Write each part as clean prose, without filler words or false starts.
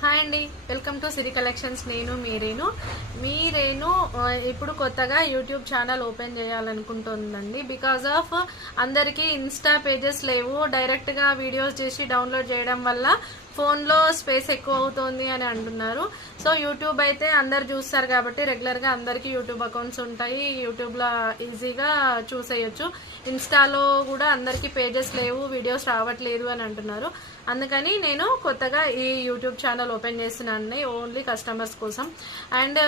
Hi అండి, welcome to Siri collections. నేను మీరేను ఇప్పుడు కొత్తగా యూట్యూబ్ ఛానల్ ఓపెన్ చేయాలనుకుంటుందండి. బికాజ్ ఆఫ్ అందరికీ ఇన్స్టా పేజెస్ లేవు. డైరెక్ట్గా వీడియోస్ చేసి డౌన్లోడ్ చేయడం వల్ల ఫోన్లో స్పేస్ ఎక్కువ అవుతుంది అని అంటున్నారు. సో యూట్యూబ్ అయితే అందరు చూస్తారు కాబట్టి రెగ్యులర్గా అందరికీ యూట్యూబ్ అకౌంట్స్ ఉంటాయి. యూట్యూబ్లో ఈజీగా చూసేయచ్చు. ఇన్స్టాలో కూడా అందరికీ పేజెస్ లేవు, వీడియోస్ రావట్లేదు అని అంటున్నారు. అందుకని నేను కొత్తగా ఈ యూట్యూబ్ ఛానల్ ఓపెన్ చేస్తున్నాను ఓన్లీ కస్టమర్స్ కోసం. అండ్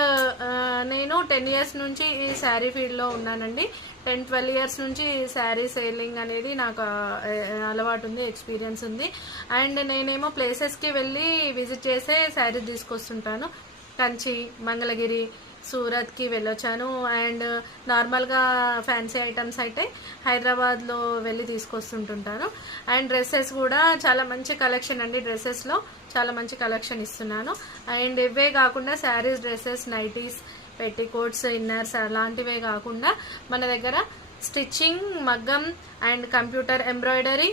నేను 10 years నుంచి ఈ శారీ ఫీల్డ్లో ఉన్నానండి. 10-12 years నుంచి శారీ సేలింగ్ అనేది నాకు అలవాటు ఉంది, ఎక్స్పీరియన్స్ ఉంది. అండ్ నేనేమో ప్లేసెస్కి వెళ్ళి విజిట్ చేసే శారీ తీసుకొస్తుంటాను. కంచి, మంగళగిరి, సూరత్కి వెళ్ళొచ్చాను. అండ్ నార్మల్గా ఫ్యాన్సీ ఐటమ్స్ అయితే హైదరాబాద్లో వెళ్ళి తీసుకొస్తుంటుంటాను. అండ్ డ్రెస్సెస్ కూడా చాలా మంచి కలెక్షన్ అండి. డ్రెస్సెస్లో చాలా మంచి కలెక్షన్ ఇస్తున్నాను. అండ్ ఇవే కాకుండా saris, dresses, nighties, petticoats, inners అలాంటివే కాకుండా మన దగ్గర స్టిచ్చింగ్, మగ్గం అండ్ కంప్యూటర్ ఎంబ్రాయిడరీ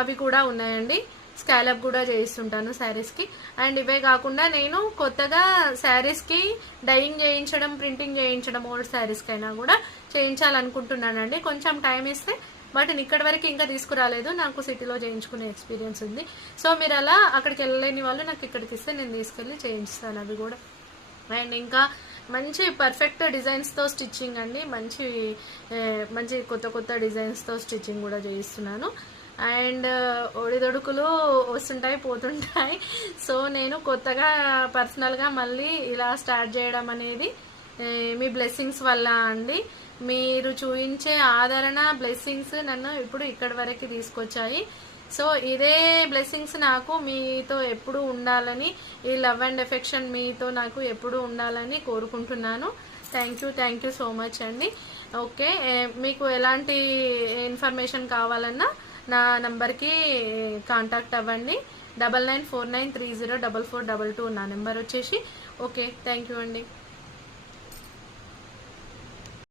అవి కూడా ఉన్నాయండి. స్కాలప్ కూడా చేయిస్తుంటాను శారీస్కి. అండ్ ఇవే కాకుండా నేను కొత్తగా శారీస్కి డైయింగ్ చేయించడం, ప్రింటింగ్ చేయించడం, ఓల్డ్ శారీస్కి అయినా కూడా చేయించాలనుకుంటున్నానండి. కొంచెం టైం ఇస్తే వాటిని ఇక్కడి వరకు ఇంకా తీసుకురాలేదు. నాకు సిటీలో చేయించుకునే ఎక్స్పీరియన్స్ ఉంది. సో మీరు అలా అక్కడికి వెళ్ళలేని వాళ్ళు నాకు ఇక్కడికి ఇస్తే నేను తీసుకెళ్ళి చేయించుతాను అవి కూడా. అండ్ ఇంకా మంచి పర్ఫెక్ట్ డిజైన్స్తో స్టిచ్చింగ్ అండి. మంచి కొత్త డిజైన్స్తో స్టిచ్చింగ్ కూడా చేయిస్తున్నాను. అండ్ ఒడిదొడుకులు వస్తుంటాయి, పోతుంటాయి. సో నేను కొత్తగా పర్సనల్గా మళ్ళీ ఇలా స్టార్ట్ చేయడం అనేది మీ బ్లెస్సింగ్స్ వల్ల అండి. మీరు చూపించే ఆదరణ, బ్లెస్సింగ్స్ నన్ను ఇప్పుడు ఇక్కడి వరకు తీసుకొచ్చాయి. సో ఇదే బ్లెస్సింగ్స్ నాకు మీతో ఎప్పుడు ఉండాలని, ఈ లవ్ అండ్ ఎఫెక్షన్ మీతో నాకు ఎప్పుడు ఉండాలని కోరుకుంటున్నాను. థ్యాంక్ యూ సో మచ్ అండి. ఓకే, మీకు ఎలాంటి ఇన్ఫర్మేషన్ కావాలన్నా నా నంబర్కి కాంటాక్ట్ అవ్వండి. 9949304422 నా నెంబర్ వచ్చేసి. ఓకే, థ్యాంక్ యూ అండి.